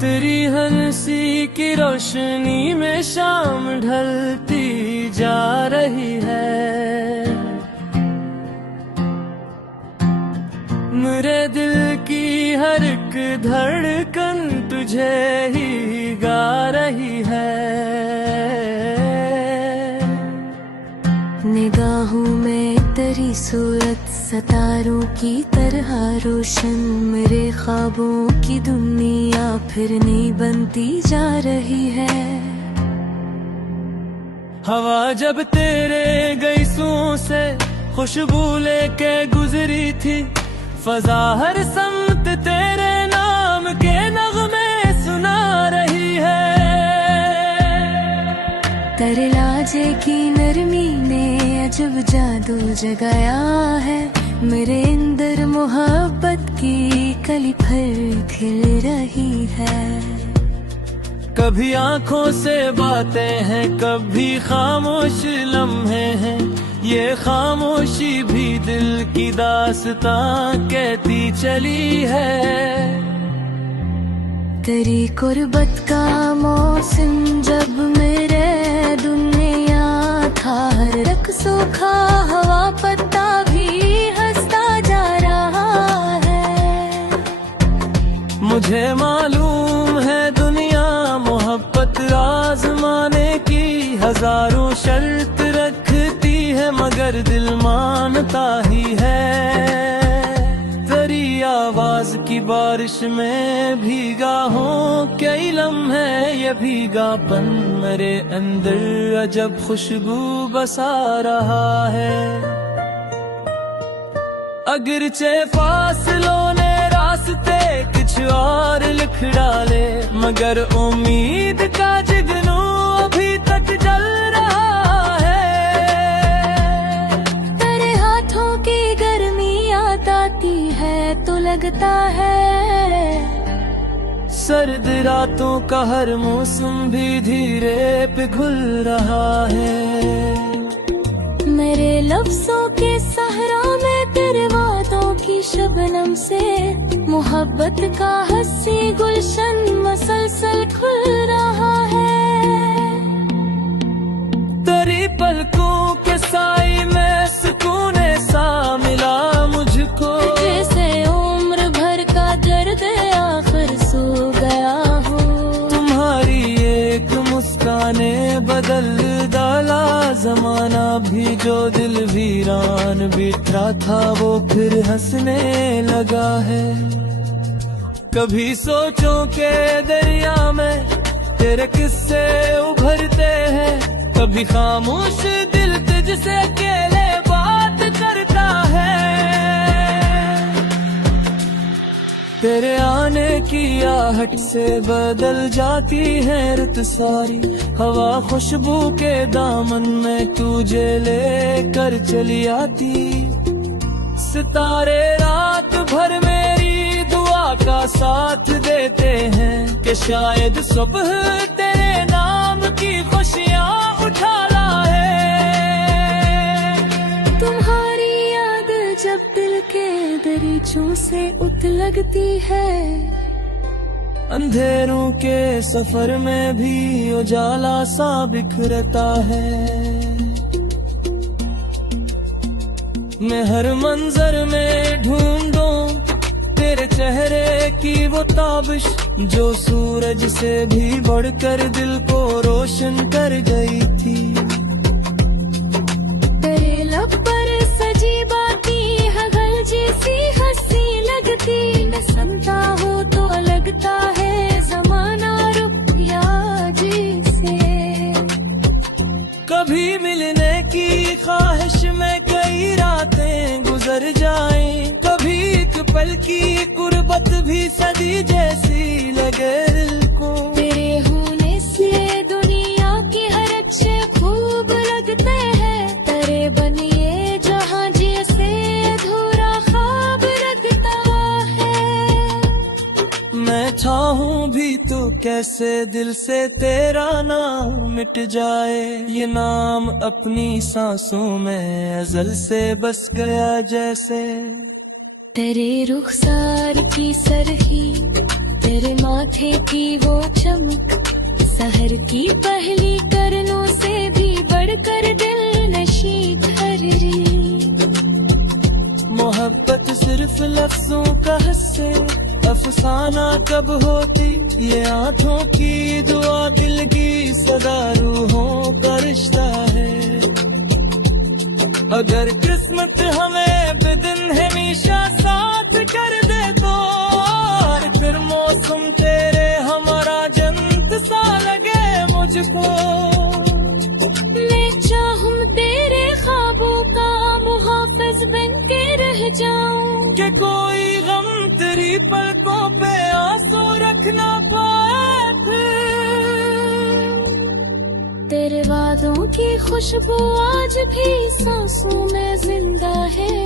तेरी हंसी की रोशनी में शाम ढलती जा रही है। मेरे दिल की हर एक धड़कन तुझे ही गा रही है। निगाहों में तेरी सूरत सितारों की तरह रोशन, मेरे ख्वाबों की दुनिया फिर नहीं बनती जा रही है। हवा जब तेरे गईसों से खुशबू लेके गुजरी थी, फजा हर समत तेरे नाम के नगमे सुना रही है। तेरे लाजे की नरमी ने अजब जादू जगाया है, मेरे अंदर मोहब्बत की कली फिर खिल रही है। कभी आंखों से बातें हैं, कभी खामोश लम्हे हैं, ये खामोशी भी दिल की दास्तां कहती चली है। तेरी कुर्बत का मौसम जब मेरे दुनिया था, हर रख सूखा हवा पत्ता भी हंसता जा रहा है। मुझे मालूम है दुनिया मोहब्बत आजमाने की हजारों शर्त रखती है, मगर दिल मानता ही है। तेरी आवाज की बारिश में भीगा हूँ, कई लम्हे ये भीगापन मेरे अंदर अजब खुशबू बसा रहा है। अगरचे फासलों ने रास्ते कुछ और लिख डाले, मगर उम्मीद का जुगनू अभी तक जल रहा है। तेरे हाथों की गर्मी याद आती है तो लगता है सर्द रातों का हर मौसम भी धीरे पिघल रहा है। मेरे लफ्जों के सहरा में तेरे वादों की शबनम से मोहब्बत का हंसी गुलशन मसलसल खुल रहा है। तेरी पलकों के साए में सुकून सा मिला मुझको, जैसे उम्र भर का दर्द आखिर सो गया हो। तुम्हारी एक मुस्काने बदल डाला जमाना भी, जो दिल वीरान बिखरा था वो फिर हंसने लगा है। कभी सोचों के दरिया में तेरे किस्से उभरते हैं, कभी खामोश दिल तुझसे अकेले बात करता है। तेरे आने की आहट से बदल जाती है रुत सारी, हवा खुशबू के दामन में तुझे लेकर चली आती। सितारे रात भर मेरी दुआ का साथ देते हैं, कि शायद सुबह तेरे नाम की खुशियाँ उठा लाए। तुम्हारी याद जब दिल के दरीचों से उठ लगती है, अंधेरों के सफर में भी उजाला सा बिखरता है। मैं हर मंजर में ढूंढूं तेरे चेहरे की वो ताबिश, जो सूरज से भी बढ़कर दिल को रोशन कर गई थी। तेरे लब पर सजी बाती है गलजी सी हंसी लगती, मैं सुनता हूँ तो लगता है जमाना रुक गया जी से। कभी मिलने की ख्वाहिश में कई रातें गुजर जाएं, कभी एक पल की कुर्बत भी सदी जैसी लगे दिल को। तेरे होने से दुनिया की हर अच्छे खूब लगते हैं, तेरे बनिए जहाँ जैसे अधूरा ख्वाब लगता है। मैं चाहूं भी तो कैसे दिल से तेरा नाम मिट जाए, ये नाम अपनी सांसों में अज़ल से बस गया जैसे। तेरे रुखसार की सरही, तेरे माथे की वो चमक, सहर की पहली करनों से भी बढ़कर दिल नशी कर रे। मोहब्बत सिर्फ लफ्जों का हस्से, अफसाना कब होती ये आंखों की दुआ, दिल की सदा रूहों का रिश्ता है। अगर किस्मत हमें बेदिन हमेशा साथ कर दे तो फिर मौसम तेरे हमारा जन्नत सा लगे मुझको। मैं चाहूं तेरे ख्वाबों का मुहाफिज बन के रह जाऊं, कि कोई गम तेरी पलकों पे आंसू रख ना पाए फिर। तेरे वादों की खुशबू आज भी सांसों में जिंदा है,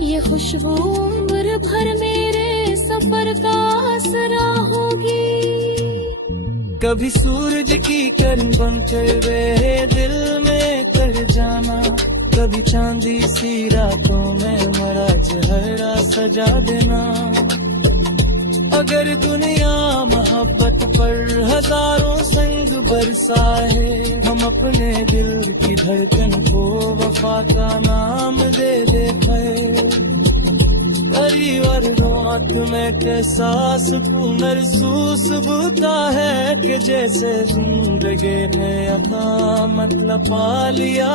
ये खुशबू उम्र भर मेरे सफर का आसरा होगी। कभी सूरज की किरण बनकर मेरे दिल में कर जाना, कभी चांदी सी रातों में मरा चेहरा सजा देना। अगर दुनिया मोहब्बत पर हजारों संग बरसाए, हम अपने दिल की धड़कन को वफा का नाम दे देते। करीवर रात में कैसा सुकून महसूस होता है, कि जैसे जिंदगी ने अपना मतलब पा लिया।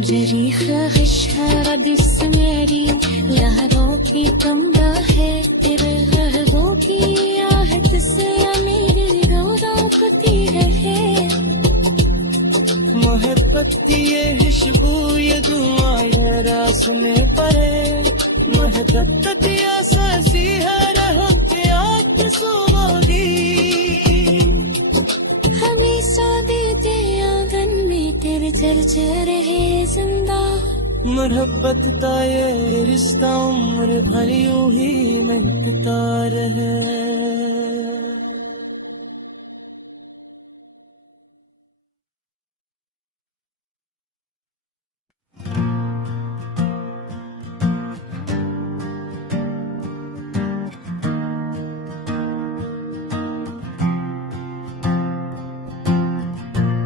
जरी ख्वाहिश है रब मेरी, यारों की कमरा है तेरे हरों की आहट से मेरी रोज़ा खुती है। मोहब्बत की ये खुशबू ये दुआ ये रास्ते परे, मोहब्बत की आसासी है रहमत की आग सुबोगी। हमेशा देते आंगन में तेरे चर्चे रहे जिंदा, मोहब्बत का ये रिश्ता उम्र भर यूं ही मिलता रहे।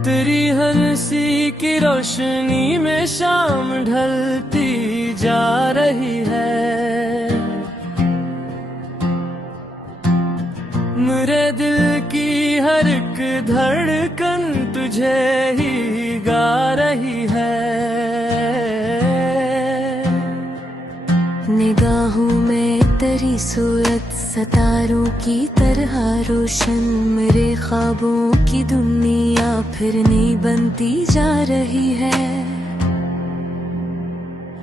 तेरी हंसी की रोशनी में शाम ढलती जा रही है, मेरे दिल की हर एक धड़कन तुझे ही गा रही है। निगाहों में तेरी सूरत सितारों की तरह रोशन, मेरे ख्वाबों की दुनिया फिर नहीं बनती जा रही है।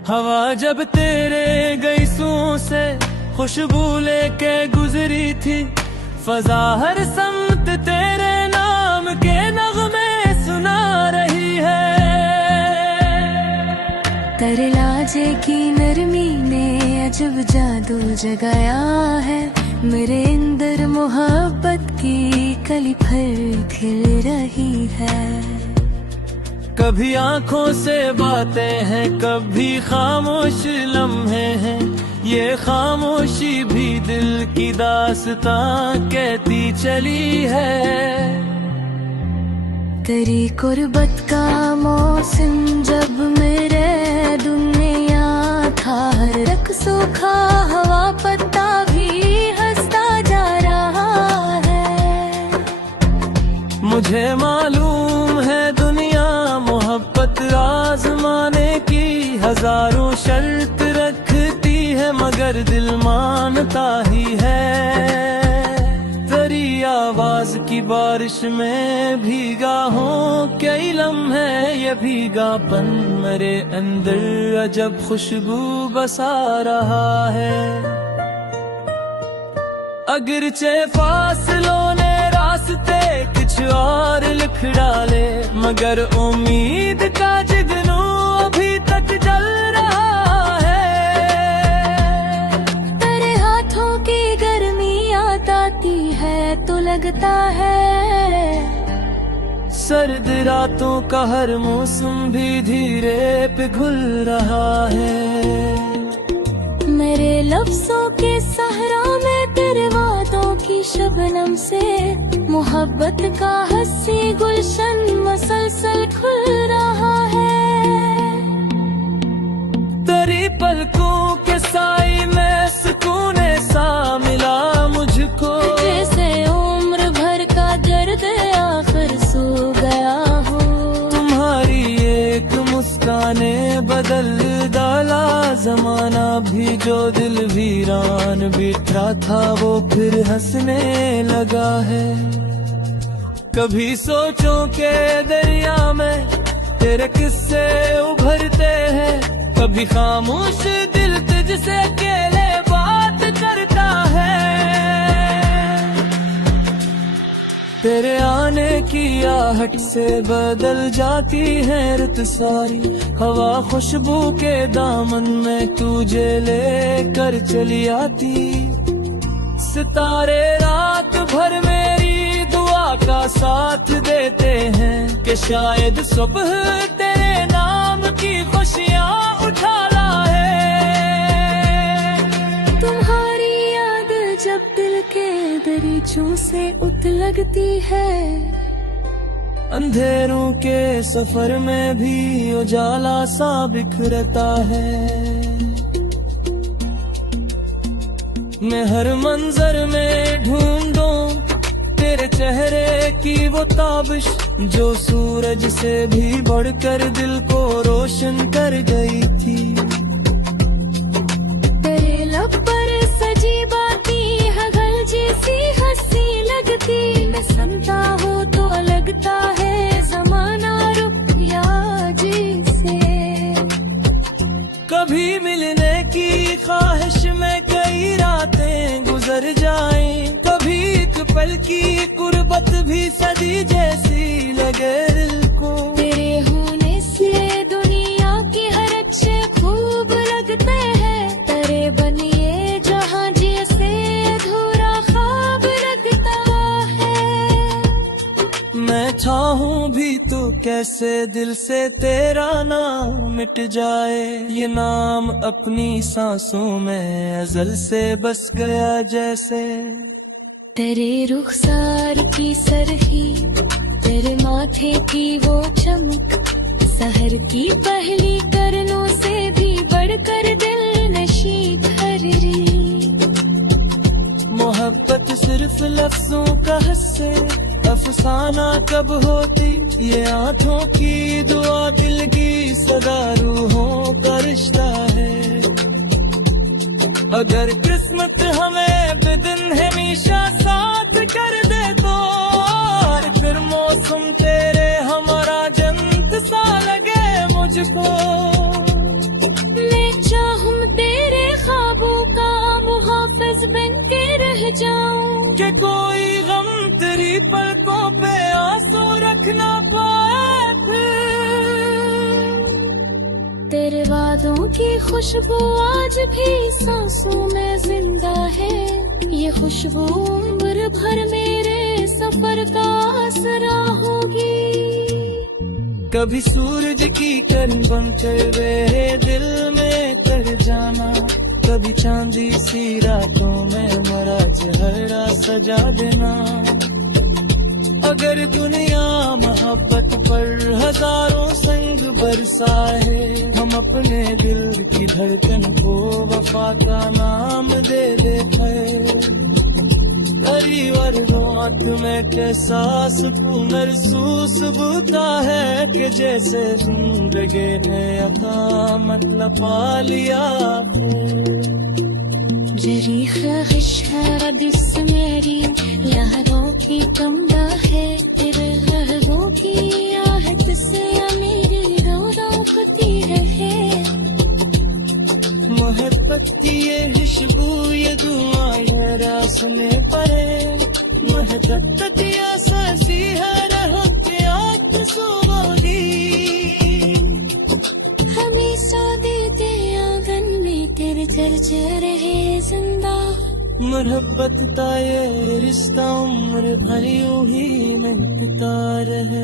हवा जब तेरे गईसों से खुशबू लेके गुजरी थी, फजा हर समत तेरे नाम के नगमे सुना रही है। तेरे लाजे की नरमी ने अजब जादू जगाया है, मेरे अंदर मोहब्बत की कली फिर खिल रही है। कभी आंखों से बातें हैं, कभी खामोश लम्हे हैं, ये खामोशी भी दिल की दास्तां कहती चली है। तेरी कुर्बत का मौसम जब मेरे दुनिया था, हर रख सूखा हवा पत्ता भी हंसता जा रहा है। मुझे मालूम है दुनिया मोहब्बत आजमाने की हजारों शर्त रखती है, मगर दिल मानता ही है। तेरी आवाज की बारिश में भीगा हूँ कई लम्हे, ये भीगापन मेरे अंदर अजब खुशबू बसा रहा है। अगरचे फासलों ने रास्ते कुछ और लिख डाले, मगर उम्मीद का जिगनू अभी तक जल रहा है। तेरे हाथों की गर्मी याद आती है तो लगता है सर्द रातों का हर मौसम भी धीरे पिघल रहा है। मेरे लफ्जों के सहरा में तेरे वादों की शबनम से मोहब्बत का हंसी गुलशन मसलसल खुल रहा है। तेरी पलकों के साई में सुकून सा मिला मुझको, जैसे उम्र भर का दर्द आखिर सो गया हो। तुम्हारी एक मुस्काने बदल डाला जमाना भी, जो दिल वीरान बिखरा था वो फिर हंसने लगा है। कभी सोचों के दरिया में तेरे किस्से उभरते हैं, कभी खामोश दिल तुझसे अकेले बात करता है। तेरे आने की आहट से बदल जाती है रुत सारी, हवा खुशबू के दामन में तुझे लेकर चली आती। सितारे रात भर मेरी दुआ का साथ देते हैं कि शायद सुबह तेरे नाम की खुशियाँ उठा लाए। तुम्हारी याद जब दिल के दरीचों से उतलगती है, अंधेरों के सफर में भी उजाला सा बिखरता है। मैं हर मंजर में ढूंढूं तेरे चेहरे की वो ताबिश, जो सूरज से भी बढ़कर दिल को रोशन कर गई थी। तेरे लब पर सजी बातें हगल जैसी हंसी लगती, मैं सुनता हूँ तो लगता है जमाना रुक गया जैसे। कभी मिलने की ख्वाहिश में कई रातें गुजर जाएं, कभी एक पल की कुर्बत भी सदी जैसी लगे दिल को। तेरे होने से दुनिया की हर अच्छे खूब लगते हैं, तेरे बनिए जहाँ जैसे अधूरा ख्वाब लगता है। मैं चाहूं भी तो कैसे दिल से तेरा नाम मिट जाए, ये नाम अपनी सांसों में अजल से बस गया जैसे। तेरे रुखसार की सरही, तेरे माथे की वो चमक, सहर की पहली करनों से भी बढ़कर दिल नशी भर रही। मोहब्बत सिर्फ लफ्जों का हिस्से, अफसाना कब होती ये आंखों की दुआ, दिल की सदा रूहों का रिश्ता है। अगर किस्मत हमें बेदिन हमेशा साथ कर दे तो फिर मौसम तेरे हमारा जन्नत सा लगे मुझको। मैं चाहूं तेरे ख्वाबों का मुहाफिज बन के रह जाऊं, कि कोई गम तेरी पलकों पे आंसू रख ना पाए फिर। तेरे वादों की खुशबू आज भी सांसों में जिंदा है, ये खुशबू उम्र भर मेरे सफर का आसरा होगी। कभी सूरज की किरण बनकर रहे दिल में कर जाना, कभी चांदी सी रातों में हमारा चेहरा सजा देना। अगर दुनिया मोहब्बत पर हजारों संग बरसाए, हम अपने दिल की धड़कन को वफा का नाम दे देते। परिवार रात में कैसा सुकून महसूस होता है, कि जैसे जिंदगी ने अता मतलब पा लिया। जरी ख्वाहिश है रदिस मेरी, यारों की कमरा है, तेरे लहरों की आहट से मेरी रोना पती रहे। मोहब्बत की ये खुशबू ये दुआ ये रासने पड़े, मोहब्बत की आसासी है रहो के आप सोगी। हमेशा देते आंगन में तेरे चर्चे रहे जिंदा, मोहब्बत का ये रिश्ता उम्र भर यूं ही मिलता रहे।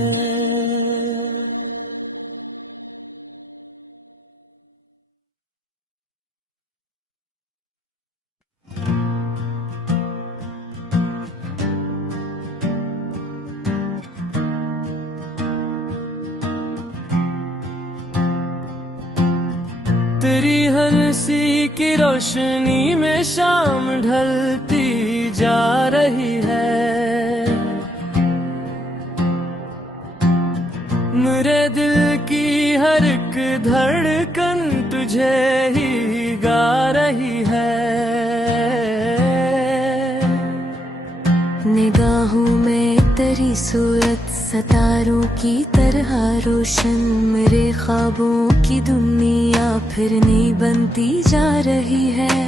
तेरी हंसी की रोशनी में शाम ढलती जा रही है। मेरे दिल की हर एक धड़कन तुझे ही गा रही है। निगाहों में तेरी सूरत सितारों की तरह रोशन, मेरे ख्वाबों की दुनिया फिर नहीं बनती जा रही है।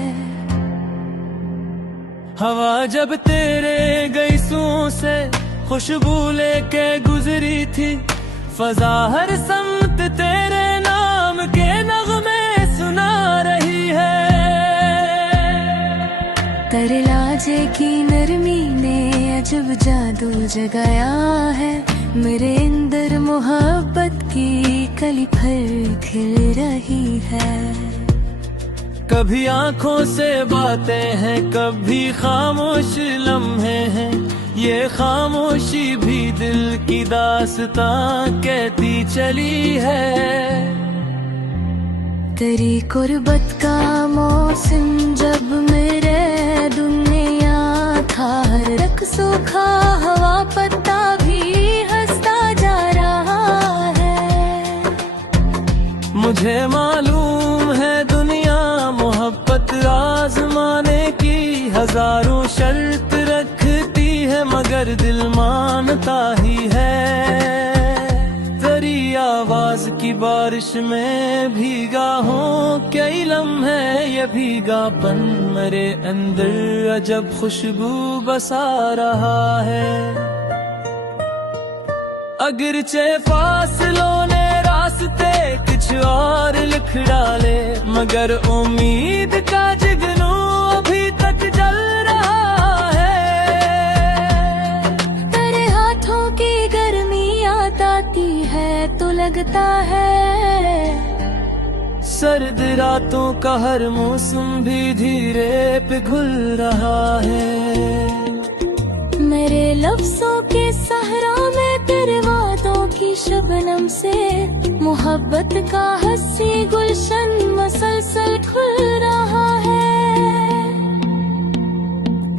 हवा जब तेरे गईसों से खुशबू लेके गुजरी थी, फजा हर समत तेरे नाम के नगमे सुना रही है। तेरे लाजे की नरमी ने अजब जादू जगाया है, मेरे अंदर मोहब्बत की कली फिर खिल रही है। कभी आंखों से बातें हैं, कभी खामोश लम्हे हैं, ये खामोशी भी दिल की दास्तां कहती चली है। तेरी कुर्बत का मौसम जब मेरे दुनिया था, हर रख सूखा हवा पत्ता भी हंसता जा रहा है। मुझे मालूम है दुनिया मोहब्बत आजमाने की हजारों शर्त रखती है, मगर दिल मानता ही है। तेरी आवाज की बारिश में भीगा हूँ कई लम्हे, ये भीगापन मेरे अंदर अजब खुशबू बसा रहा है। अगरचे फासलों ने रास्ते कुछ और लिख डाले, मगर उम्मीद का जुगनू अभी तक जल रहा है। तेरे हाथों की गर्मी याद आती है तो लगता है सर्द रातों का हर मौसम भी धीरे पिघल रहा है। मेरे लफ्जों के सहरा में तेरे वादों की शबनम से मोहब्बत का हंसी गुलशन मसलसल खुल रहा है।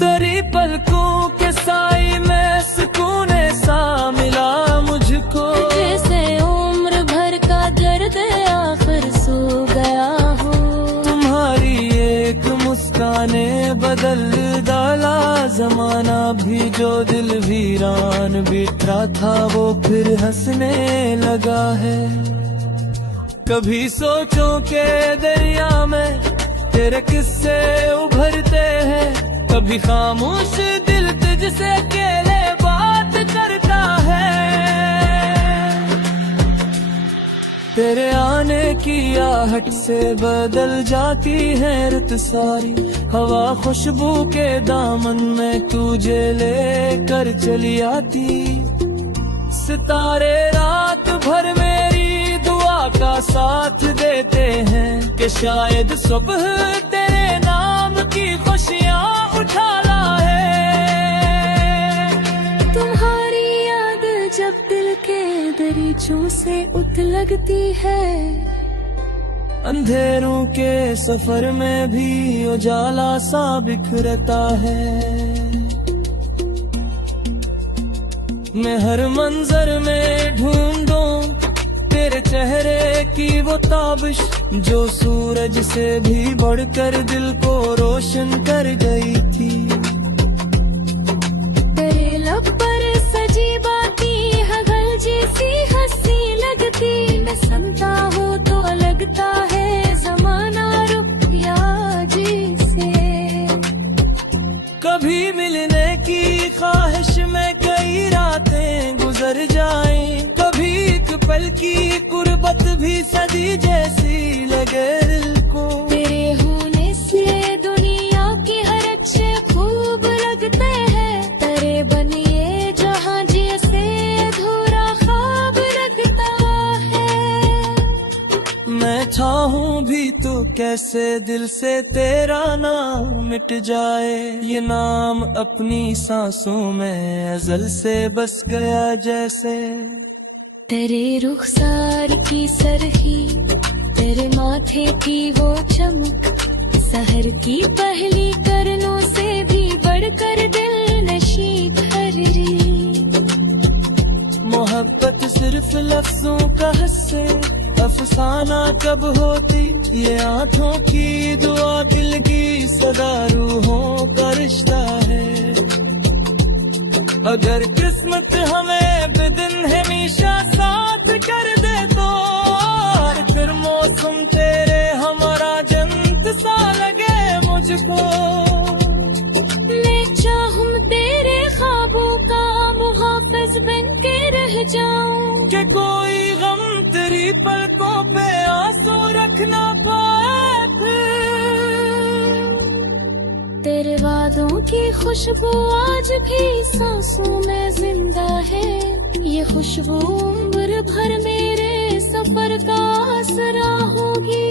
तेरी पलकों के साए में सुकून सा मिला मुझको, जैसे उम्र भर का दर्द आखिर सो गया हो। तुम्हारी एक मुस्काने बदल डाला जमाना भी, जो दिल वीरान बिखरा था वो फिर हंसने लगा है। कभी सोचों के दरिया में तेरे किस्से उभरते हैं, कभी खामोश दिल तुझसे अकेले बात करता है। तेरे आने की आहट से बदल जाती है रुत सारी, हवा खुशबू के दामन में तुझे लेकर चली आती। सितारे रात भर मेरी दुआ का साथ देते हैं कि शायद सुबह तेरे नाम की खुशियाँ उठा लाए। तुम्हारी याद जब दिल के दरीचों से उठ लगती है, अंधेरों के सफर में भी उजाला सा बिखरता है। मैं हर मंजर में ढूंढूं तेरे चेहरे की वो ताबिश, जो सूरज से भी बढ़कर दिल को रोशन कर गई थी। तेरे लब पर सजी बाती हगल जैसी हंसी लगती, मैं सुनता हूँ तो लगता है जमाना रुक गया जिसे। कभी मिलने की ख्वाहिश में कई रातें गुजर जाएं, कभी एक पल की कुर्बत भी सदी जैसी लगे दिल को। तेरे होने से दुनिया की हर अच्छे खूब लगते हैं, तेरे बनिए जहाँ जैसे अधूरा ख्वाब लगता है। मैं चाहूं भी तो कैसे दिल से तेरा नाम मिट जाए, ये नाम अपनी सांसों में अज़ल से बस गया जैसे। तेरे रुखसार की सरखी, तेरे माथे की वो चमक, सहर की पहली करनों से भी बढ़कर दिल नशी कर रे। मोहब्बत सिर्फ लफ्जों का हस्से, अफसाना कब होती ये आंखों की दुआ, दिल की सदा रूहों का रिश्ता है। अगर किस्मत हमें बेदिन हमेशा साथ कर दे तो फिर मौसम तेरे हमारा जन्नत सा लगे मुझको। मैं चाहूं तेरे ख्वाबों का मुहाफिज बन के रह जाऊं, कि कोई गम तेरी पलकों पे आंसू रख ना पाए फिर। तेरे वादों की खुशबू आज भी सांसों में जिंदा है, ये खुशबू उम्र भर मेरे सफर का आसरा होगी।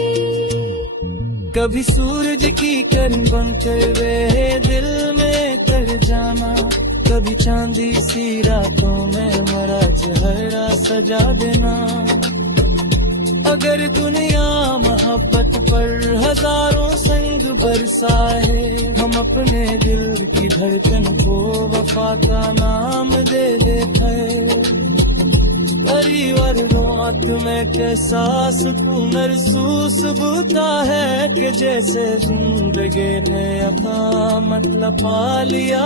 कभी सूरज की किरण बनकर वे दिल में कर जाना, कभी चांदी सी रातों में मरा चेहरा सजा देना। अगर दुनिया मोहब्बत पर हजारों संग बरसाए, हम अपने दिल की धड़कन को वफा का नाम दे देते। परिवार रात में कैसा सुकून महसूस होता है, कि जैसे जिंदगी ने अपना मतलब पा लिया।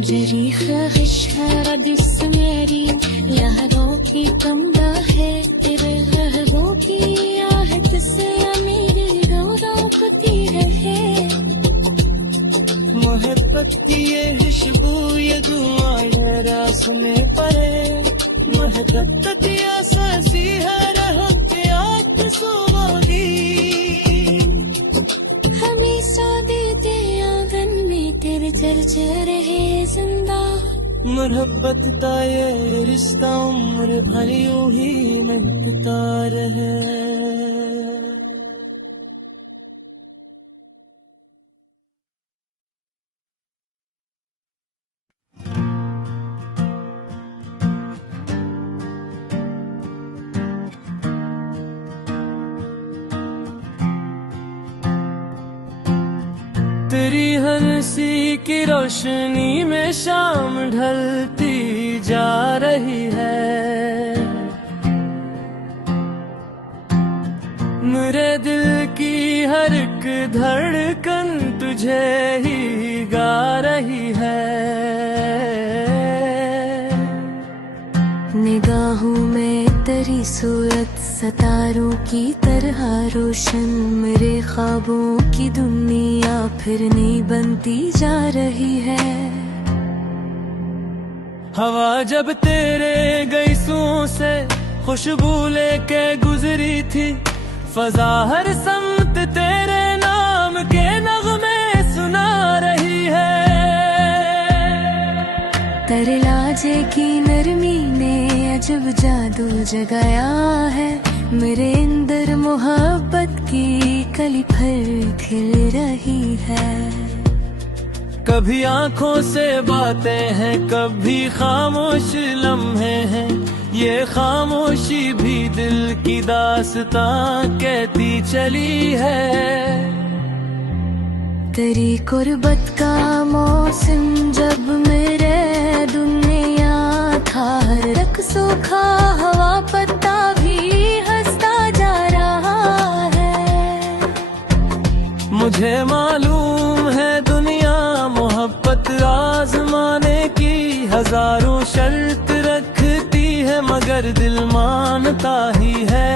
जरी ख्वाहिश है रदिस मेरी, यारों की कमरा है तेरे लहरों की आहट से मेरी रोती है। मोहब्बत की ये खुशबू ये दुआएं रासने पड़े, मोहब्बत की आसासी है रहत याद सुबहोगी। हमेशा देते आंगन में तेरे चर्चे रहे जिंदा, मोहब्बत का ये रिश्ता उम्र भर यूं ही मिलता रहे। तेरी हंसी की रोशनी में शाम ढलती जा रही है, मेरे दिल की हर एक धड़कन तुझे ही गा रही है। निगाहों में तेरी सूरत सितारों की तरह रोशन, मेरे ख्वाबों की दुनिया फिर नहीं बनती जा रही है। हवा जब तेरे गईसों से खुशबू लेके गुजरी थी, फजा हर समत तेरे नाम के नगमे सुना रही है। तेरे लाजे की नरमी ने अजब जादू जगाया है, मेरे अंदर मोहब्बत की कली फिर खिल रही है। कभी आंखों से बातें हैं, कभी खामोश लम्हे हैं, ये खामोशी भी दिल की दास्तां कहती चली है। तेरी कुर्बत का मौसम जब मेरे दुनिया था, रख सूखा हवा पत्ता भी हंसता जा रहा है। मुझे मालूम है दुनिया मोहब्बत आजमाने की हजारों शर्त रखती है, मगर दिल मानता ही है।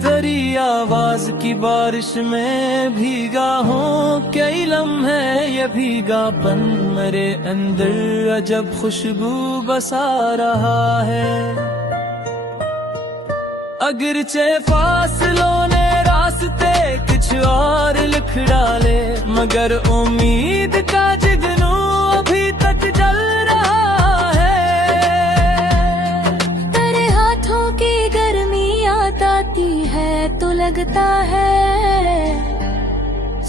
तेरी आवाज की बारिश में भीगा हूँ कई लम्हे, ये भीगापन मेरे अंदर अजब खुशबू बसा रहा है। अगरचे फासलों ने रास्ते कुछ और लिख डाले, मगर उम्मीद का जिगनू अभी तक जल रहा है। तेरे हाथों की गर्मी याद आती है तो लगता है,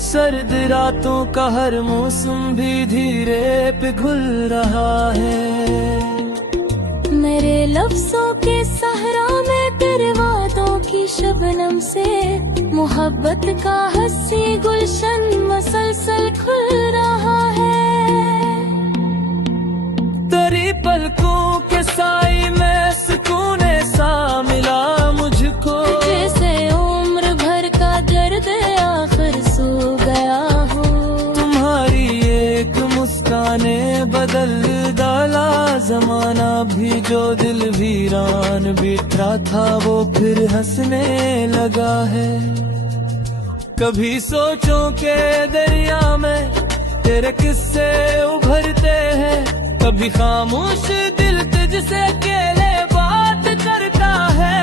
सर्द रातों का हर मौसम भी धीरे पिघल रहा है। तेरे लफ्जों के सहरा में, तेरे वादों की शबनम से मोहब्बत का हंसी गुलशन मसलसल खुल रहा है। तेरी पलकों के साई में सुकून सा मिला मुझको, जैसे उम्र भर का दर्द आखिर सो गया हो। तुम्हारी एक मुस्काने बदल डाला जमाना भी, जो दिल वीरान बिखरा था वो फिर हंसने लगा है। कभी सोचों के दरिया में तेरे किस्से उभरते हैं, कभी खामोश दिल तुझसे अकेले बात करता है।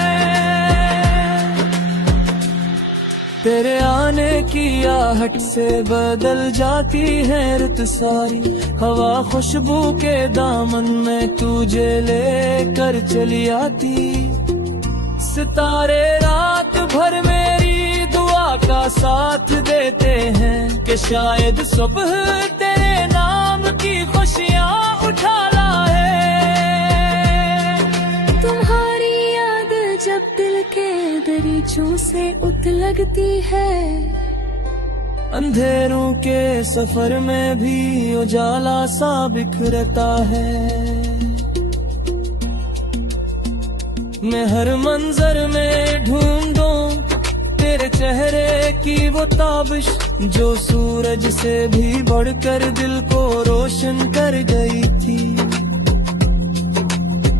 तेरे आने की आहट से बदल जाती है रुत सारी, हवा खुशबू के दामन में तुझे लेकर चली आती। सितारे रात भर मेरी दुआ का साथ देते हैं कि शायद सुबह तेरे नाम की खुशियाँ उठा लाए। तुम्हारी याद जब दिल के दरीचों से उतलगती है, अंधेरों के सफर में भी उजाला सा बिखरता है। मैं हर मंजर में ढूंढूं तेरे चेहरे की वो ताबिश, जो सूरज से भी बढ़कर दिल को रोशन कर गई थी।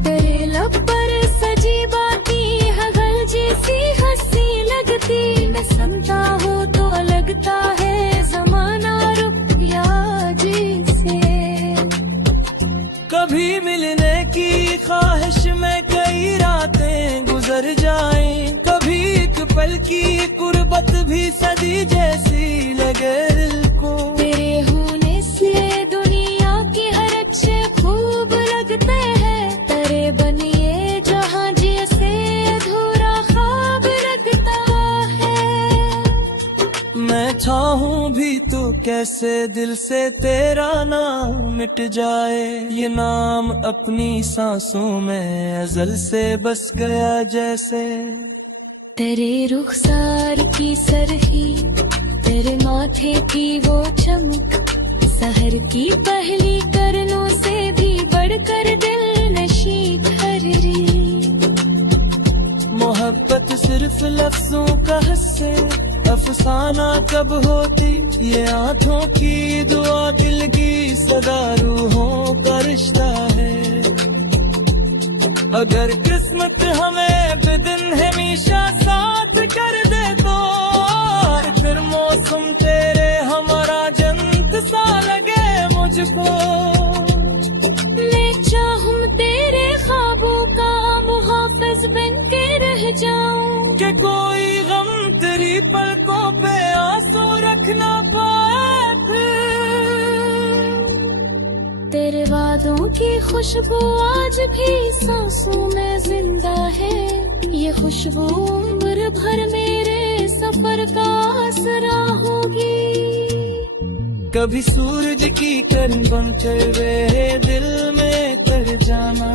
तेरे लब पर सजी बाती हगल जैसी हंसी लगती, मैं सुनता हूँ तो लगता है जमाना रुक गया जैसे। कभी मिलने की ख्वाहिश में कई रातें गुजर जाएं, कभी एक पल की कुर्बत भी सदी जैसी लगे दिल को। तेरे होने से दुनिया की हर अच्छे खूब लगते हैं, तेरे बनिए जहाँ जैसे अधूरा ख्वाब लगता है। मैं चाहूं भी तो कैसे दिल से तेरा नाम मिट जाए, ये नाम अपनी सांसों में अजल से बस गया जैसे। तेरे रुखसार की सरही, तेरे माथे की वो चमक, सहर की पहली करनों से भी बढ़कर दिल नशी कर रही। मोहब्बत सिर्फ लफ्जों का हस्से, अफसाना कब होती ये आंखों की दुआ, दिल की सदा रूहों का रिश्ता है। अगर किस्मत हमें बिदिन हमेशा साथ कर दे तो फिर मौसम तेरे हमारा जन्नत सा लगे मुझको। मैं चाहूं तेरे ख्वाबों का मुहाफिज बन के रह जाऊं, कि कोई गम तेरी पलकों पे आंसू रख ना पाए फिर। तेरे वादों की खुशबू आज भी सांसों में जिंदा है, ये खुशबू उम्र भर मेरे सफर का आसरा होगी। कभी सूरज की किरण बनकर वे दिल में कर जाना,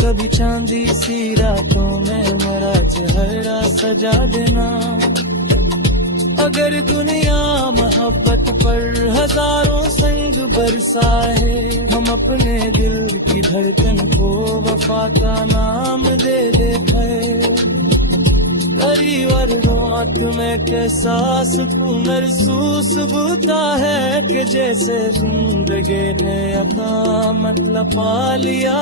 कभी चांदी सी रातों में मेरा चेहरा सजा देना। अगर दुनिया मोहब्बत पर हजारों संग बरसाए, हम अपने दिल की धड़कन को वफा का नाम दे देते। परिवार रात में कैसा सुकून महसूस होता है, कि जैसे जिंदगी ने अपना मतलब पा लिया।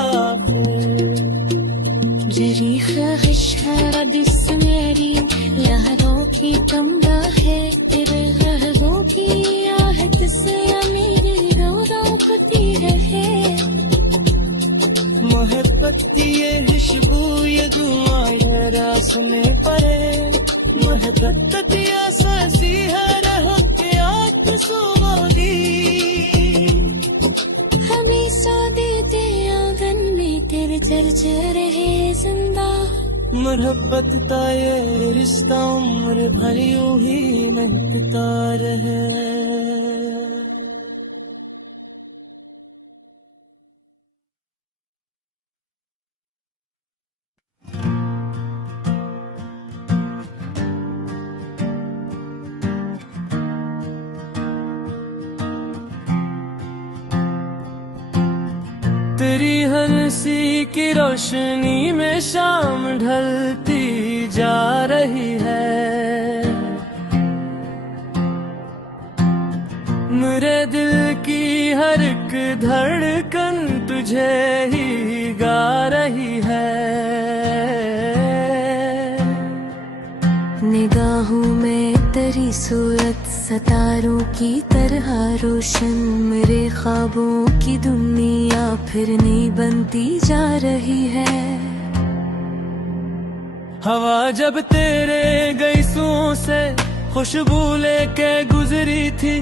जरी ख्वाहिश है दिस मेरी, यारों की तमना है, तेरे लहरों की आहट से मेरी रोज़ा खुदी रहे। मोहब्बत की ये खुशबू ये दुआ ये रासने परे, मोहब्बत की आसासी है रहो के आँख सुबोगी। हमेशा देते आंगन में तेरे चर्चे रहे जिंदा, मोहब्बत का ये रिश्ता उम्र भर यूं ही महकता रहे। तेरी हंसी की रोशनी में शाम ढलती जा रही है। मेरे दिल की हर एक धड़कन तुझे ही गा रही है। निगाहों में तेरी सूरत सितारों की तरह रोशन, मेरे ख्वाबों की दुनिया फिर नई बनती जा रही है। हवा जब तेरे गईसों से खुशबू लेके गुजरी थी,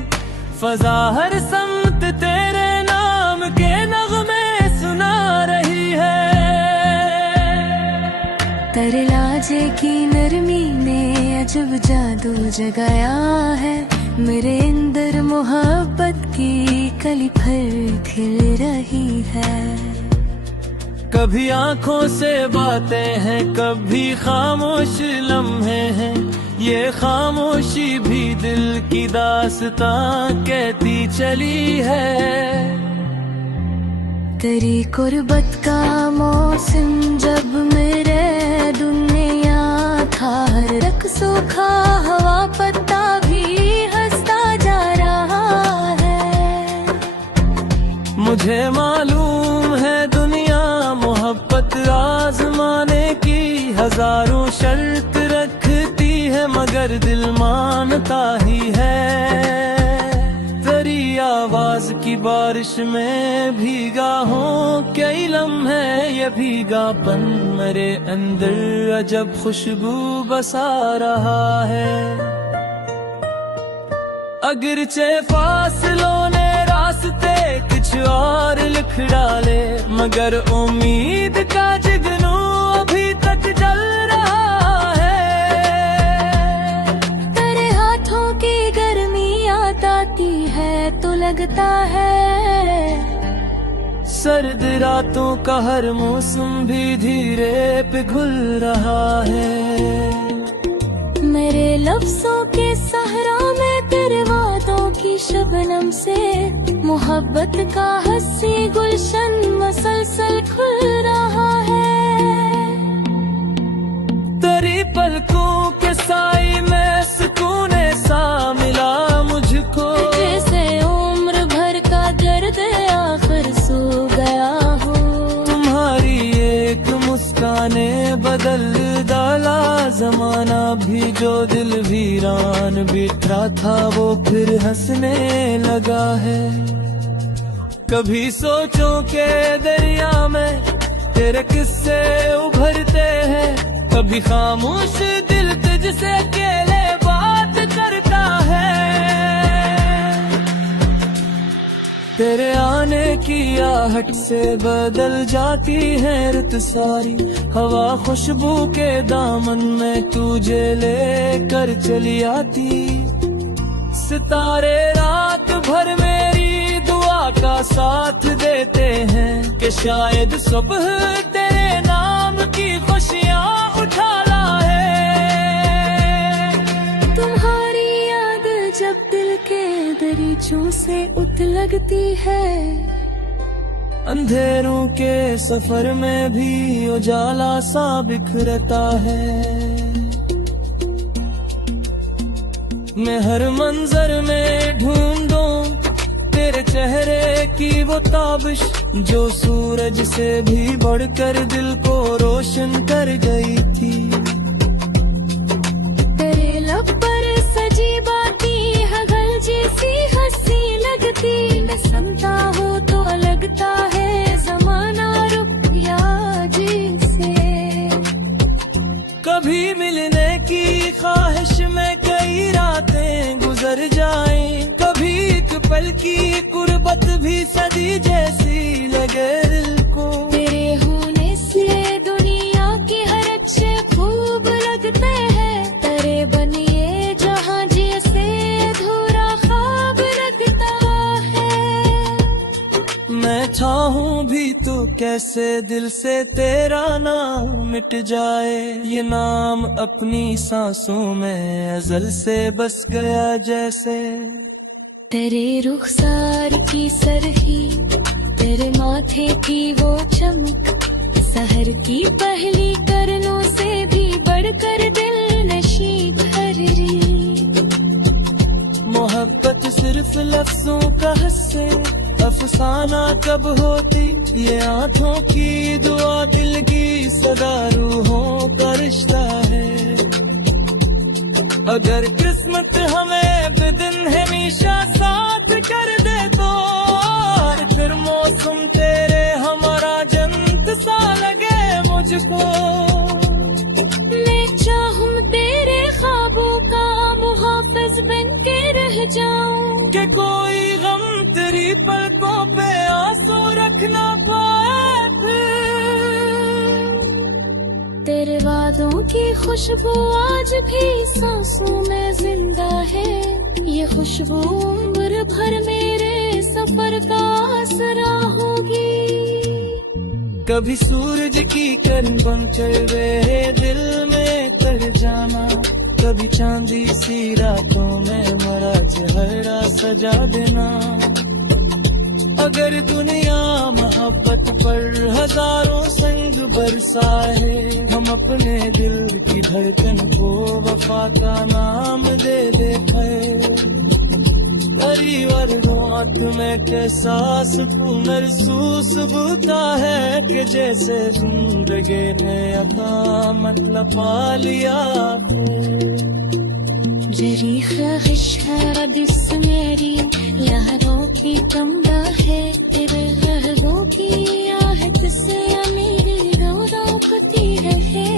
फजा हर समत तेरे नाम के नगमे सुना रही है। तेरे लाजे की नरमी ने अजब जादू जगाया है, मेरे अंदर मोहब्बत की कली फिर खिल रही है। कभी आंखों से बातें हैं, कभी खामोश लम्हे हैं, ये खामोशी भी दिल की दास्तां कहती चली है। तेरी कुर्बत का मौसम जब मेरे दुनिया था, हर रख सूखा हवा पत्ता भी हंसता जा रहा है। मुझे मालूम है दुनिया मोहब्बत आजमाने की हजारों शर्त रखती है, मगर दिल मानता ही है। तेरी आवाज की बारिश में भीगा हूँ कई लम्हे, ये भीगापन मेरे अंदर अजब खुशबू बसा रहा है। अगरचे फासलों ने रास्ते कुछ और लिख डाले, मगर उम्मीद का जुगनू अभी तक जल रहा है। तेरे हाथों की गर्मी याद आती है तो लगता है सर्द रातों का हर मौसम भी धीरे पिघल रहा है। मेरे लफ्जों के सहरा में तेरे वादों की शबनम से मोहब्बत का हंसी गुलशन मसलसल खुल रहा है। तेरी पलकों के साई में सुकून सा मिला मुझको, जैसे उम्र भर का दर्द आखिर सो गया हो। तुम्हारी एक मुस्काने बदल डाला जमाना भी, जो दिल वीरान बिखरा था वो फिर हंसने लगा है। कभी सोचों के दरिया में तेरे किस्से उभरते हैं, कभी खामोश दिल तुझसे अकेले बात करता है। तेरे आने की आहट से बदल जाती है रुत सारी, हवा खुशबू के दामन में तुझे लेकर चली आती। सितारे रात भर मेरी दुआ का साथ देते हैं कि शायद सुबह तेरे नाम की खुशियाँ उठा लाए। तुम्हारी याद जब दिल के दरीचों से उठ लगती है, अंधेरों के सफर में भी उजाला सा बिखरता है। मैं हर मंजर में ढूंढूं तेरे चेहरे की वो ताबिश, जो सूरज से भी बढ़कर दिल को रोशन कर गई थी। तेरे लब पर सजी बाती हगल जैसी हंसी लगती, मैं समझा हूँ तो लगता है जमाना रुक गया जिसे। कभी मिलने की ख्वाहिश में कई रातें गुजर जाएं, कभी एक पल की कुर्बत भी सदी जैसी लगे दिल को। तेरे होने से दुनिया की हर अच्छे खूब लगते हैं, तेरे बनिए जहाँ जैसे अधूरा ख्वाब लगता है। मैं चाहूं भी तो कैसे दिल से तेरा नाम मिट जाए, ये नाम अपनी सांसों में अजल से बस गया जैसे। तेरे रुखसार की सरही तेरे माथे की वो चमक सहर की पहली करनों से भी बढ़कर दिल नशीब हर रे। मोहब्बत सिर्फ लफ्जों का हस्से अफसाना कब होती, ये आंखों की दुआ दिल की सदा रूहों का रिश्ता है। अगर किस्मत हमें बेदिन हमेशा साथ कर दे तो फिर मौसम तेरे हमारा जन्नत सा लगे मुझको। मैं चाहूँ तेरे ख्वाबों का मुहाफिज बन के रह जाऊं, कि कोई गम तेरी पलकों पे आंसू रख ना पाए। तेरे वादों की खुशबू आज भी सांसों में जिंदा है। ये खुशबू उम्र भर मेरे सफर का आसरा होगी। कभी सूरज की किरण बन चढ़े दिल में कर जाना, कभी चांदी सी रातों में मरा चेहरा सजा देना। अगर दुनिया मोहब्बत पर हजारों संग बरसाए, हम अपने दिल की धड़कन को वफा का नाम दे दे। परिवार रात में कैसा सुकून महसूस होता है, कि जैसे जिंदगी ने अपना मतलब पा लिया। जरी ख्वाहिश है रदिस मेरी यारों की कमरा है, तेरे गहरों की आहट से मेरी रोती रहे।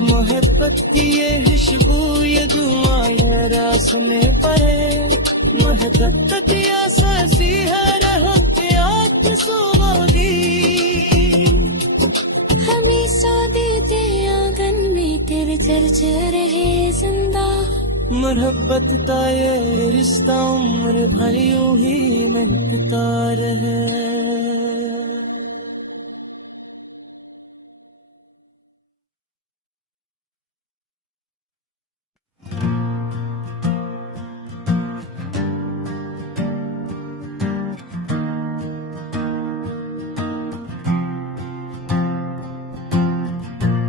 मोहब्बत की ये खुशबू ये दुआ ये रास में पड़े, मोहब्बत की आसासी है रहत याद सुहागी। हमेशा देते आंगन में तेरे चर्चे रहे जिंदा। मोहब्बत का ये रिश्ता उम्र भर यूं ही महकता रहे।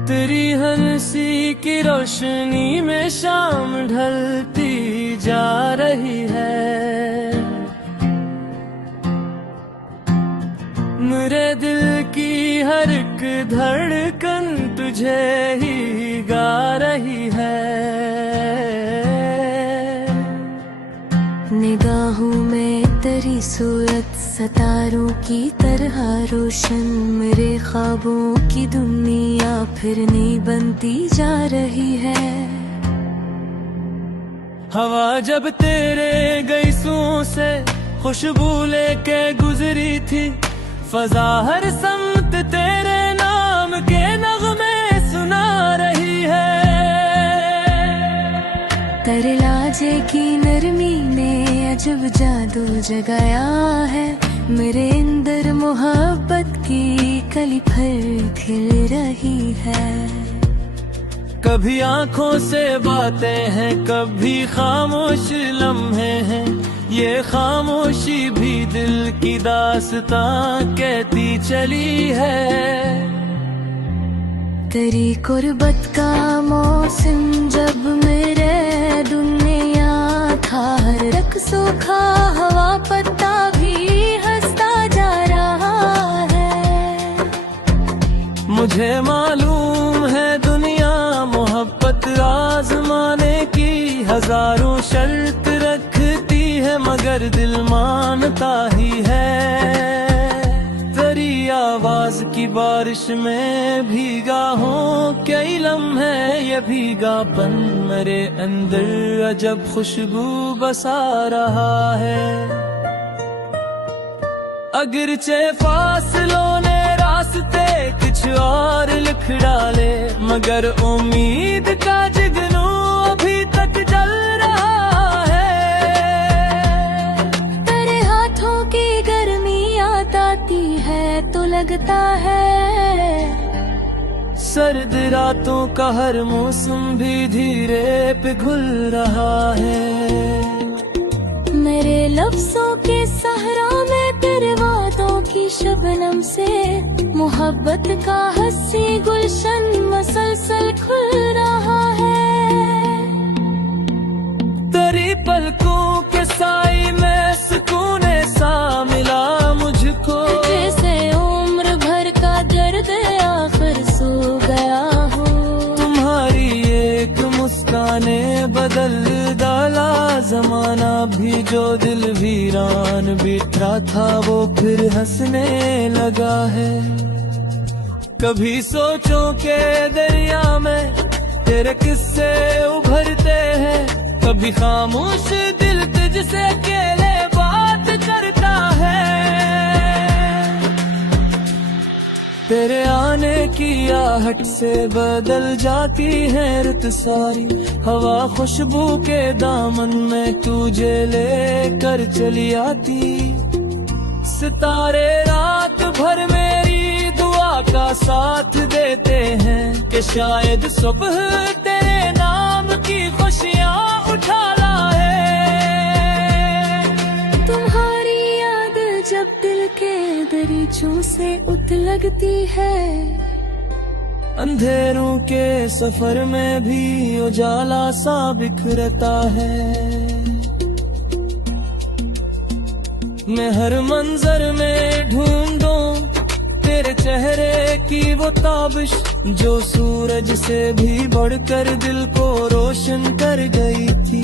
तेरी हंसी की रोशनी में शाम ढलती जा रही है। मेरे दिल की हर एक धड़कन तुझे ही गा रही है। निगाहों में तेरी सूरत सितारों की तरह रोशन, मेरे ख्वाबों की दुनिया फिर नहीं बनती जा रही है। हवा जब तेरे गईसों से खुशबू लेके गुजरी थी, फजा हर समत तेरे नाम के नगमे सुना रही है। तेरे लाजे की नरमी ने अजब जादू जगाया है, मेरे अंदर मोहब्बत की कली फिर खिल रही है। कभी आंखों से बातें हैं, कभी खामोश लम्हे हैं, ये खामोशी भी दिल की दास्तां कहती चली है। तेरी कुर्बत का मौसम जब मेरे दुनिया था, हर रख सूखा हवा पत्ता भी हंसता जा रहा है। मुझे मालूम है दुनिया मोहब्बत आजमाने की हजारों शर्त रखती है, मगर दिल मानता ही है। तेरी आवाज की बारिश में भीगा हूँ, कई लम्हे ये भीगापन मेरे अंदर अजब खुशबू बसा रहा है। अगरचे फासलों ने रास्ते कुछ और लिख डाले, मगर उम्मीद का जुगनू अभी तक जल रहा है। तेरे हाथों की गर्मी याद आती है तो लगता है सर्द रातों का हर मौसम भी धीरे पिघल रहा है। मेरे लफ्जों के सहरा में तेरे वादों की शबनम से मोहब्बत का हंसी गुलशन मसलसल खुल रहा है। तेरी पलकों के साई में सुकून सा मिला मुझको, जैसे उम्र भर का दर्द आखिर सो गया हो। तुम्हारी एक मुस्काने बदल डाला जमाना भी, जो दिल वीरान बिखरा था वो फिर हंसने लगा है। कभी सोचों के दरिया में तेरे किस्से उभरते हैं, कभी खामोश दिल तुझसे अकेले बात करता है। तेरे आने की आहट से बदल जाती है रुत सारी, हवा खुशबू के दामन में तुझे लेकर चली आती। सितारे रात भर मेरी दुआ का साथ देते हैं कि शायद सुबह तेरे नाम की खुशियाँ उठा लाए। तुम्हारी याद जब दिल के दरीचों से उतलगती है, अंधेरों के सफर में भी उजाला सा बिखरता है। मैं हर मंजर में ढूंढूं तेरे चेहरे की वो ताबिश, जो सूरज से भी बढ़कर दिल को रोशन कर गई थी।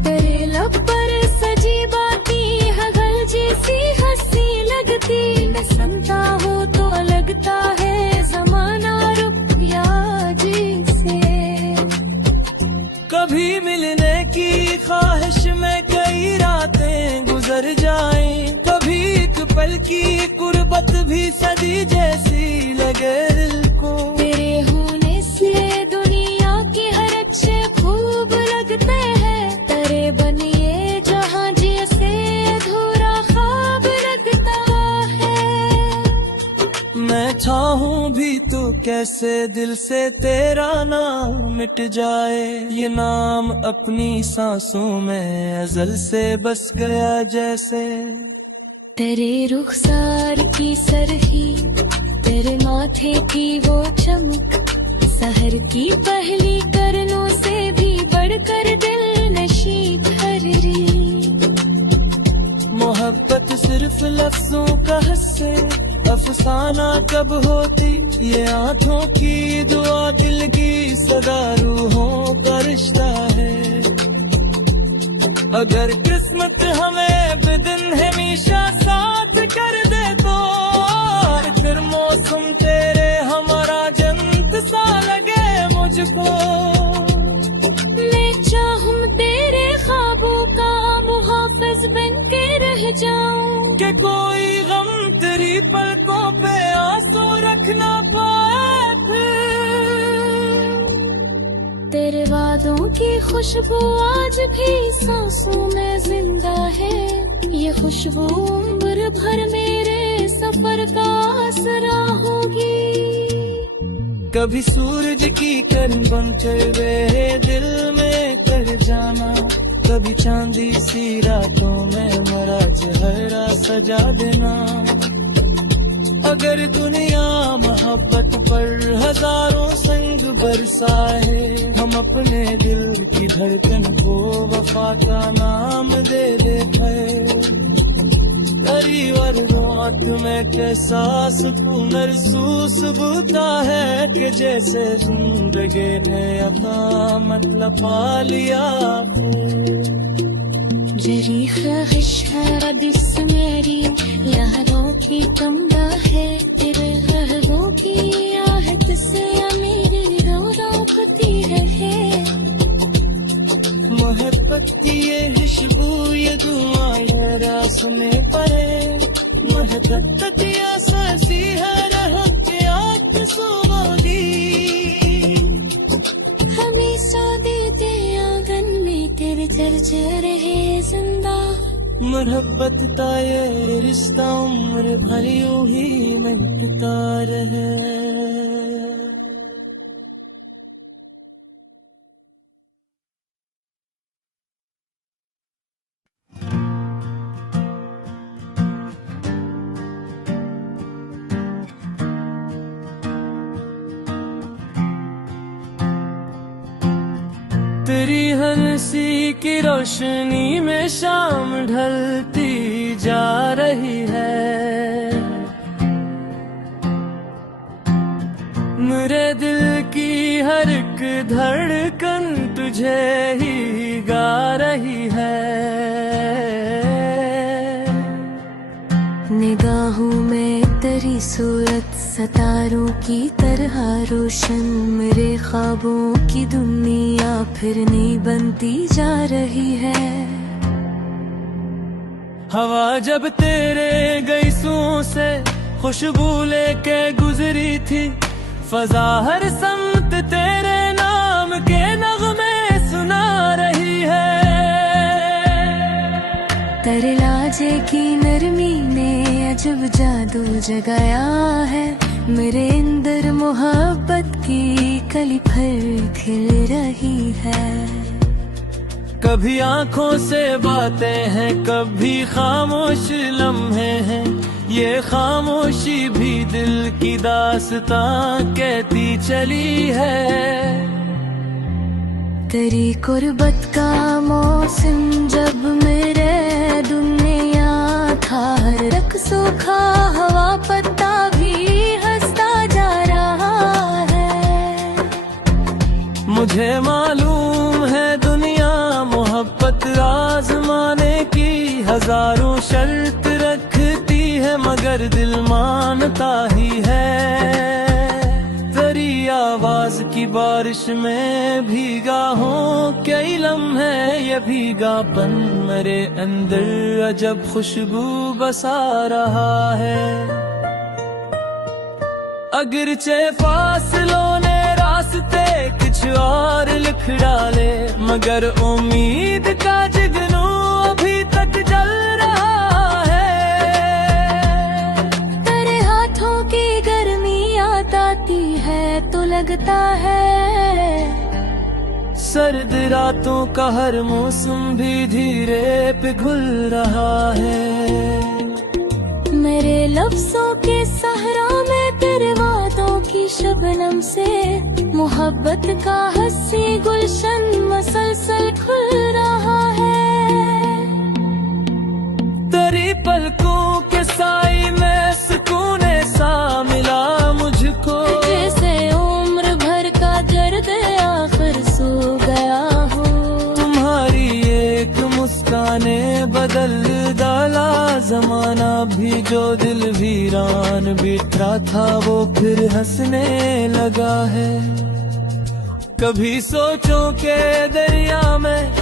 तेरे लब पर सजी बाती हगल जैसी हंसी लगती, मैं सुनता हूँ तो लगता है जमाना रुक गया जैसे। कभी मिलने की ख्वाहिश में कई रातें गुजर जाएं, कभी एक पल की कुर्बत भी सदी जैसी लगे दिल को। तेरे होने से दुनिया के हर अच्छे खूब लगते हैं, तेरे बनिए जहाँ जैसे अधूरा ख्वाब लगता है। मैं चाहूं भी तो कैसे दिल से तेरा नाम मिट जाए, ये नाम अपनी सांसों में अजल से बस गया जैसे। तेरे रुखसार की सरही, तेरे माथे की वो चमक, सहर की पहली करनों से भी बढ़कर दिल नशी कर रही। मोहब्बत सिर्फ लफ्जों का हस्से अफसाना कब होती, ये आंखों की दुआ दिल की सदा रूहों का रिश्ता है। अगर किस्मत हमें बिदिन हमेशा साथ कर दे तो फिर मौसम तेरे हमारा जन्नत सा लगे मुझको। मैं चाहूँ तेरे ख्वाबों का मुहाफिज बन के रह जाऊं, कि कोई गम तेरी पलकों पे आंसू रख ना पाए फिर। तेरे वादों की खुशबू आज भी सांसों में जिंदा है, ये खुशबू उम्र भर मेरे सफर का आसरा होगी। कभी सूरज की किरण बन चढ़े दिल में कर जाना, कभी चांदी सी रातों में मेरा चेहरा सजा देना। अगर दुनिया मोहब्बत पर हजारों संग बरसाए, हम अपने दिल की धड़कन को वफा का नाम दे देते। करीवर रात में कैसा सुकून महसूस होता है, कि जैसे जिंदगी ने अपना मतलब पा लिया। जरी ख्वाहिश है रदिस मेरी यारों की कमरा है, तेरे हरों की आहट से मेरी रोती रहे। मोहब्बत की ये खुशबू ये दुआ ये रासने पड़े, मोहब्बत की आसासी है रह के आग सोगी। हमेशा देते आंगन में तेरे चर्चे रहे जिंदा, मोहब्बत का ये रिश्ता उम्र भर यूं ही मिटता रहे। तेरी हंसी की रोशनी में शाम ढलती जा रही है। मेरे दिल की हर एक धड़कन तुझे ही गा रही है। निगाहों में तेरी सूरत सितारों की तरह रोशन, मेरे ख्वाबों की दुनिया फिर नई बनती जा रही है। हवा जब तेरे गईसों से खुशबू लेके गुजरी थी, फजा हर समत तेरे नाम के नगमे सुना रही है। तेरे लाजे की नरमी ने अजब जादू जगाया है, मेरे अंदर मोहब्बत की कली फिर खिल रही है। कभी आंखों से बातें हैं, कभी खामोश लम्हे हैं, ये खामोशी भी दिल की दास्तां कहती चली है। तेरी कुर्बत का मौसम जब मेरे दुनिया था, हर रख सूखा हवा पत्ता भी हंसता जा रहा है। मुझे मालूम है दुनिया मोहब्बत आजमाने की हजारों शर्त रखती है, मगर दिल मानता ही है। तेरी आवाज की बारिश में भीगा हूँ कई लम्हे, ये भीगापन मेरे अंदर अजब खुशबू बसा रहा है। अगरचे फासलों ने रास्ते कुछ और लिख डाले, मगर उम्मीद का जुगनू अभी तक जल रहा है। तेरे हाथों की गर्मी याद आती है तो लगता है सर्द रातों का हर मौसम भी धीरे पिघल रहा है। मेरे लफ्जों के सहरा में तेरे वादों की शबनम से मोहब्बत का हंसी गुलशन मसलसल खुल रहा है। तेरी पलकों के साई में सुकून सा मिला मुझको, जैसे उम्र भर का दर्द आखिर सो गया हो। तुम्हारी एक मुस्काने बदल डाला जमाना भी, जो दिल वीरान बिखरा था वो फिर हंसने लगा है। कभी सोचों के दरिया में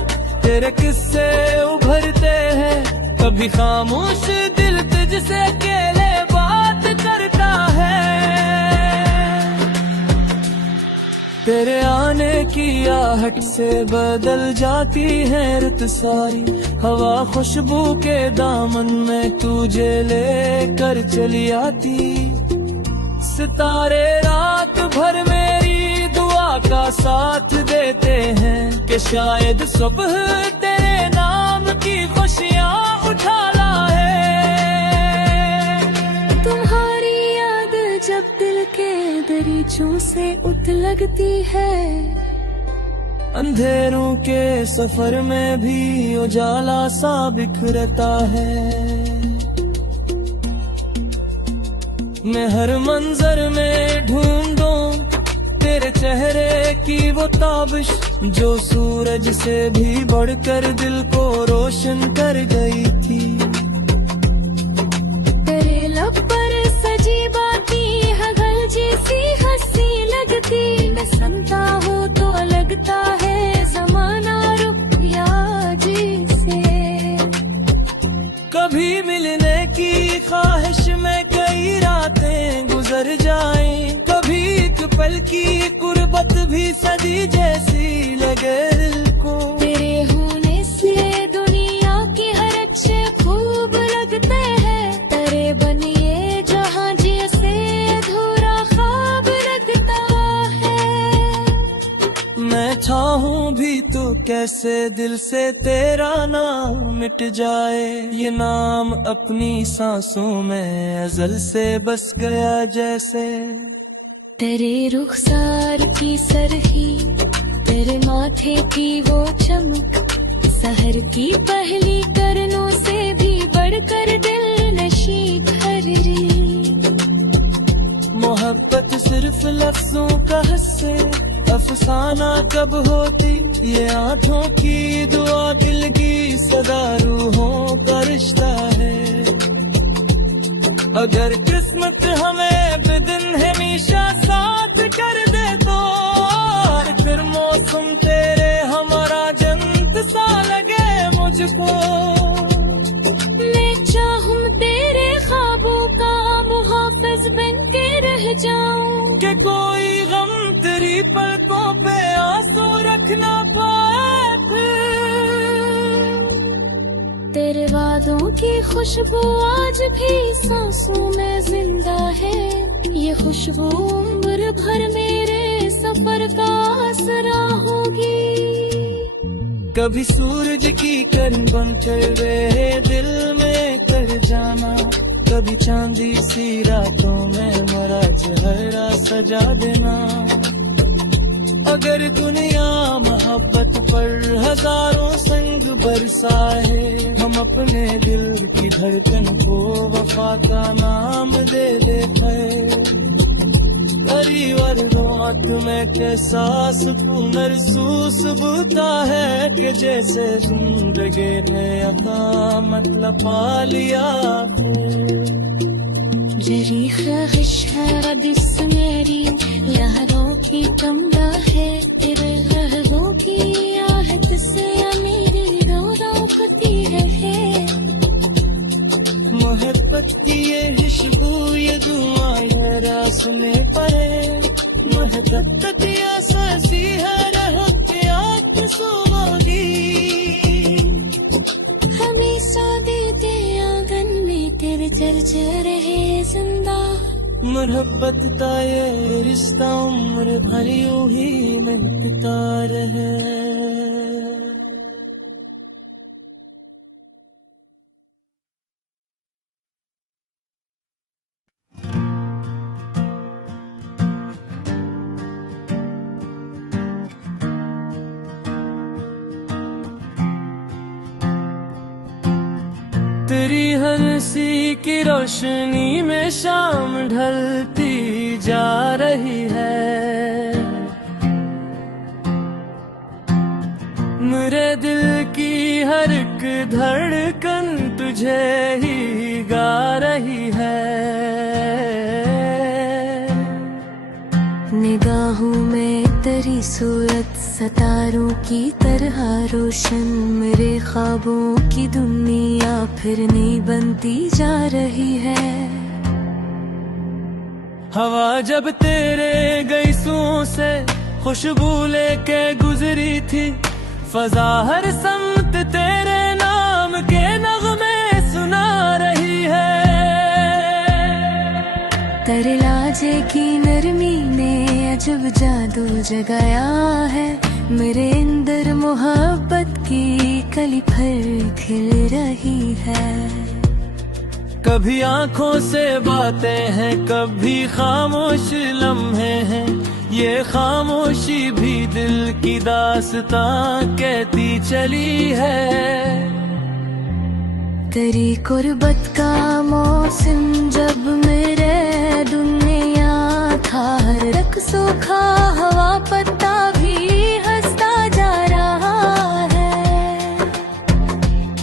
तेरे किस्से उभरते हैं, कभी खामोश दिल तुझसे अकेले बात करता है। तेरे आने की आहट से बदल जाती है रुत सारी, हवा खुशबू के दामन में तुझे लेकर चली आती। सितारे रात भर मेरी दुआ का साथ देते हैं, कि शायद सुबह तेरे नाम की खुशियाँ उठा लाए। तुम्हारी याद जब दिल के दरीचों से उठ लगती है, अंधेरों के सफर में भी उजाला सा बिखरता है। मैं हर मंजर में ढूंढूं तेरे चेहरे की वो ताबिश, जो सूरज से भी बढ़कर दिल को रोशन कर गई थी। तेरे लब पर सजी बाती हगल जैसी हंसी लगती, मैं सुनता हूँ तो लगता है जमाना रुक गया जिसे। कभी मिलने की ख्वाहिश में कई रातें गुजर जाएं, कभी एक पल की कुर्बत भी सदी जैसी लगे दिल को। तेरे होने से दुनिया के हर अच्छे खूब लगते हैं, तेरे बनिए जहाँ जैसे अधूरा ख्वाब लगता है। मैं चाहूं भी तो कैसे दिल से तेरा नाम मिट जाए, ये नाम अपनी सांसों में अजल से बस गया जैसे। तेरे रुखसार की सरही तेरे माथे की वो चमक सहर की पहली करनों से भी बढ़कर दिल नशीब हर रे। मोहब्बत सिर्फ लफ्जों का हस्से अफसाना कब होती, ये आंखों की दुआ दिल की सदा रूहों का रिश्ता है। अगर किस्मत हमें बेदिन हमेशा साथ कर दे तो फिर मौसम तेरे हमारा जन्नत सा लगे मुझको। मैं चाहूं तेरे ख्वाबों का मुहाफिज बन के रह जाऊं, कि कोई गम तेरी पलकों पे आंसू रख ना पाए। तेरे वादों की खुशबू आज भी सांसों में जिंदा है, ये खुशबू उम्र भर मेरे सफर का आसरा होगी। कभी सूरज की किरण बन चढ़े दिल में कर जाना, कभी चांदी सी रातों में मरा चेहरा सजा देना। अगर दुनिया मोहब्बत पर हजारों संग बरसाए, हम अपने दिल की धड़कन को वफा का नाम दे देते। परिवार रात में कैसा सुकून महसूस होता है, कि जैसे जिंदगी ने अपना मतलब पा लिया। जरी ख्वाहिश है रदिस मेरी यारों की कमरा है, तेरे लहरों की आहट से मेरी रोती है। मोहब्बत की ये खुशबू ये दुआ ये रास में पड़े, मोहब्बत की आसासी है रहो के आप सुहागी। हमेशा देते आंगन में तेरे चर्चे रहे जिंदा, मोहब्बत का ये रिश्ता उम्र भर यूं ही मिलता रहे। तेरी हंसी की रोशनी में शाम ढलती जा रही है, मेरे दिल की हर एक धड़कन तुझे ही गा रही है। निगाहों में तेरी सूरत सितारों की तरह रोशन, मेरे ख्वाबों की दुनिया फिर नहीं बनती जा रही है। हवा जब तेरे गईसों से खुशबू लेके गुजरी थी, फजा हर समत तेरे नाम के नगमे सुना रही है। तेरे लाजे की नरमी ने अजब जादू जगाया है, मेरे अंदर मोहब्बत की कली फिर खिल रही है। कभी आंखों से बातें हैं, कभी खामोश लम्हे हैं, ये खामोशी भी दिल की दास्तां कहती चली है। तेरी कुर्बत का मौसम जब मेरे दुनिया था, हर रख सूखा हवा पत्ता भी हंसता जा रहा है।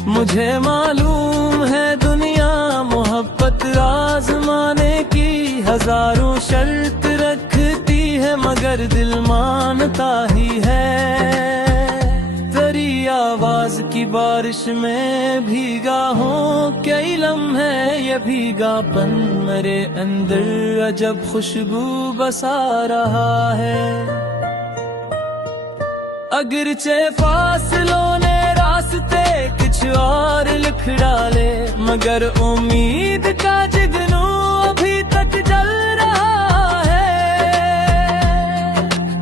मुझे मालूम है दुनिया मोहब्बत आजमाने की हजारों शर्त रखती है, मगर दिल मानता ही है। तेरी आवाज की बारिश में भीगा हूँ कई लम्हे, ये भीगापन मेरे अंदर अजब खुशबू बसा रहा है। अगरचे फासलों ने रास्ते कुछ और लिख डाले, मगर उम्मीद का जुगनू अभी तक जल रहा है।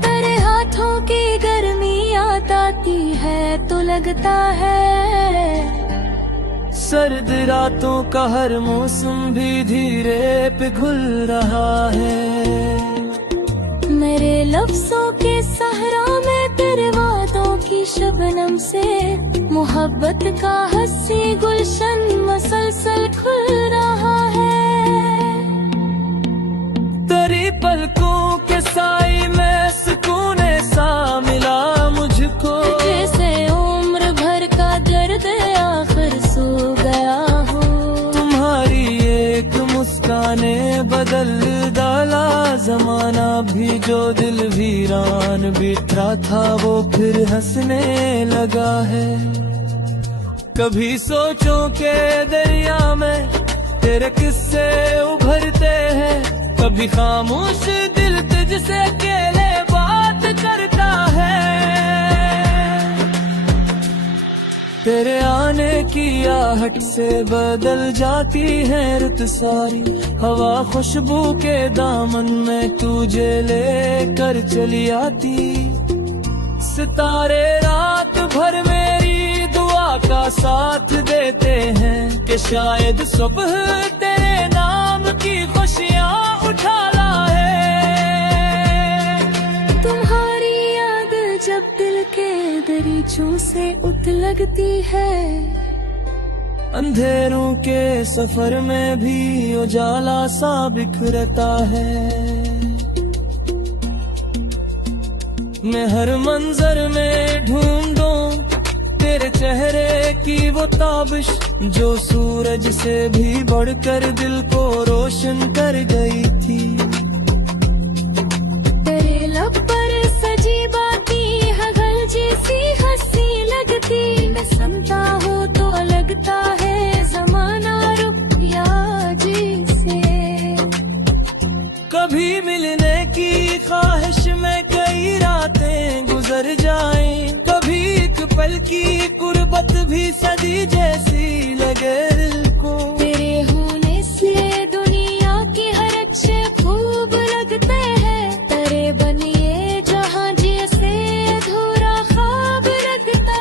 तेरे हाथों की गर्मी याद आती है तो लगता है सर्द रातों का हर मौसम भी धीरे पिघल रहा है। मेरे लफ्जों के सहरा में तेरे वादों की शबनम से मोहब्बत का हंसी गुलशन मसलसल खुल रहा है। तेरी पलकों के साई में सुकून सा मिला मुझको, जैसे उम्र भर का दर्द आखिर सो गया हो। तुम्हारी एक मुस्काने बदल डाला जमाना भी, जो दिल वीरान बिखरा था वो फिर हंसने लगा है। कभी सोचों के दरिया में तेरे किस्से उभरते हैं, कभी खामोश दिल तुझसे अकेले बात करता है। तेरे आने की आहट से बदल जाती है रुत सारी, हवा खुशबू के दामन में तुझे लेकर चली आती। सितारे रात भर मेरी दुआ का साथ देते हैं कि शायद सुबह तेरे नाम की खुशियाँ उठा लाए। तुम्हारी याद जब दिल के दरीचों से उठ लगती है, अंधेरों के सफर में भी उजाला सा बिखरता है। मैं हर मंजर में ढूंढूं तेरे चेहरे की वो ताबिश, जो सूरज से भी बढ़कर दिल को रोशन कर गई थी। तेरे लब पर सजी बाती हगल जैसी हंसी लगती, मैं समझा हूँ तो लगता है जमाना रुक गया जिसे। कभी मिलने की ख्वाहिश में कई रातें गुजर जाएं, कभी एक पल की गुर्बत भी सदी जैसी लगे दिल को। तेरे होने से दुनिया के हर अच्छे खूब लगते हैं, तेरे बनिए जहाँ जैसे अधूरा ख्वाब लगता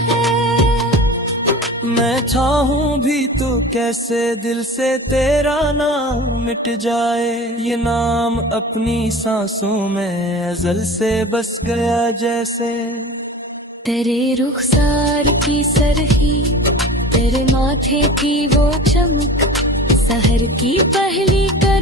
है। मैं चाहूं भी तो कैसे दिल से तेरा नाम मिट जाए, ये नाम अपनी सांसों में अज़ल से बस गया जैसे। तेरे रुखसार की सरही, तेरे माथे की वो चमक, सहर की पहली कर